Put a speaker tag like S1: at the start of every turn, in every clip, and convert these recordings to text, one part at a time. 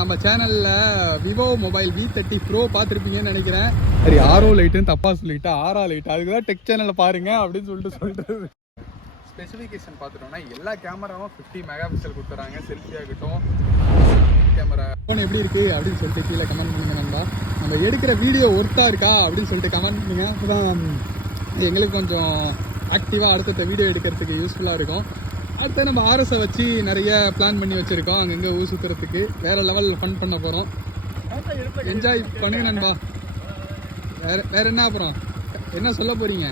S1: நம்ம சேனல்ல Vivo mobile V thirty pro பார்த்துருப்பீங்கன்னு நினைக்கிறேன். சரி ஆரோ லைட்டுன்னு தப்பா சொல்லிட்டு ஆரா லைட் அதுக்கு தான் டெக் சேனல்ல பாருங்க அப்படின்னு சொல்லிட்டு சொல்றது. ஸ்பெசிஃபிகேஷன் பார்த்துட்டோம்னா எல்லா கேமராவும் ஃபிஃப்டி மெகா பிக்சல் கொடுத்துறாங்க செல்ஃபி ஆகட்டும் கேமரா ஃபோன் எப்படி இருக்கு அப்படின்னு சொல்லிட்டு கீழே கமெண்ட் பண்ணுங்க நண்பா. நம்ம எடுக்கிற வீடியோ ஒர்த்தா இருக்கா அப்படின்னு சொல்லிட்டு கமெண்ட் பண்ணுங்க. அப்பதான் எங்களுக்கு கொஞ்சம் ஆக்டிவாக அடுத்தடுத்த வீடியோ எடுக்கிறதுக்கு யூஸ்ஃபுல்லாக இருக்கும். அடுத்து நம்ம ஆர்எஸை வச்சு நிறைய பிளான் பண்ணி வச்சுருக்கோம். அங்கங்கே ஊர் சுற்றுறதுக்கு வேறு லெவல் ஃபன் பண்ண போகிறோம் என்ஜாய் பண்ணுங்க நண்பா. வேற வேற என்ன அப்புறம்? என்ன சொல்ல போறீங்க?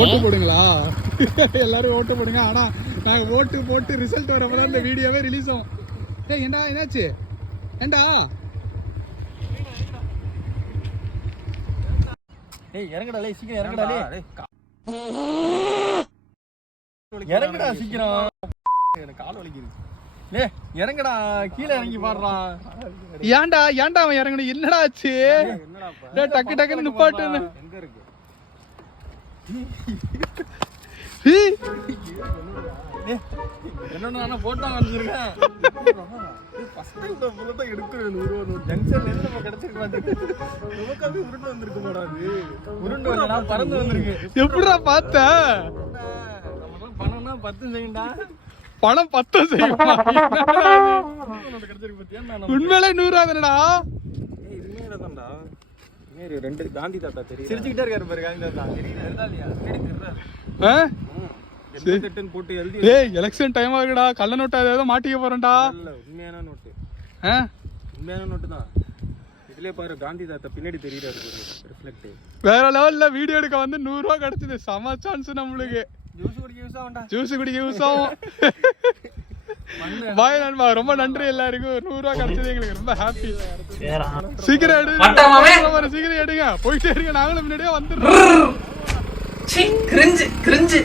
S1: ஓட்டு போடுங்களா? எல்லாரும் ஓட்டு போடுங்க. ஆனா நாங்க ஓட்டு போட்டு ரிசல்ட் வரப்பதான் இந்த வீடியோவே ரிலீஸ் ஆகும். ஏய் என்ன என்னாச்சு? ஏண்டா?
S2: ஏய் இறங்குடா லே சீக்கிரம் இறங்குடா லே இறங்குடா சீக்கிரம். எனக்கு கால் வலிக்குது. லே இறங்குடா. கீழே இறங்கி பாடுறா.
S1: ஏன்டா ஏன்டா அவன் இறங்கணும் என்னடா ஆச்சு? டக்கு டக்குன்னு நிப்பாட்டுன்னு.
S2: எங்க இருக்கு. என்னன்னா போட்டோ காமிச்சிருக்கேன் ஃபர்ஸ்ட் டைம் இந்த புல்லட்ட எடுக்கிறேன் நூறு ஜங்ஷன்ல இருந்து நம்ம கிடைச்சிருக்கு பாத்து நமக்காக உருண்டு வந்திருக்கு போடா அது. உருண்டு பறந்து வந்திருக்கு.
S1: எப்படிடா பார்த்த?
S2: பணம்னா பத்து செய்யண்டா.
S1: பணம்
S2: நான்
S1: உண்மையிலே
S2: நேரு ரெண்டு காந்தி தாத்தா தெரியும் சிரிச்சுக்கிட்டே இருக்காரு பாரு காந்தி தாத்தா. தெரியுதா? போட்டு எழுதி
S1: ஏய் எலெக்ஷன் டைம் ஆகுடா கள்ள நோட்டா ஏதாவது மாட்டிக்க போறேன்டா.
S2: இல்ல உண்மையான நோட்டு.
S1: ஆ?
S2: உண்மையான நோட்டு தான் இதுலயே பாரு காந்தி தாத்தா பின்னாடி தெரியுறாரு ரிஃப்ளெக்ட்
S1: வேற லெவல்ல வீடியோ எடுக்க வந்து நூறு ரூபா கிடைச்சது. செம சான்ஸ் நம்மளுக்கு.
S2: ஜூஸ் குடிக்க யூஸ் ஆகண்டா
S1: ஜூஸ் குடிக்க யூஸ் ஆகும். பாய் நண்பா ரொம்ப நன்றி எல்லாருக்கும். நூறு ரூபா கிடைச்சது எங்களுக்கு ரொம்ப ஹாப்பி சீக்கிரம் எடு சீக்கிரம் எடுங்க. போயிட்டே இருங்க நாங்களும் முன்னாடியே வந்துடுறோம்.
S3: Cringe cringe.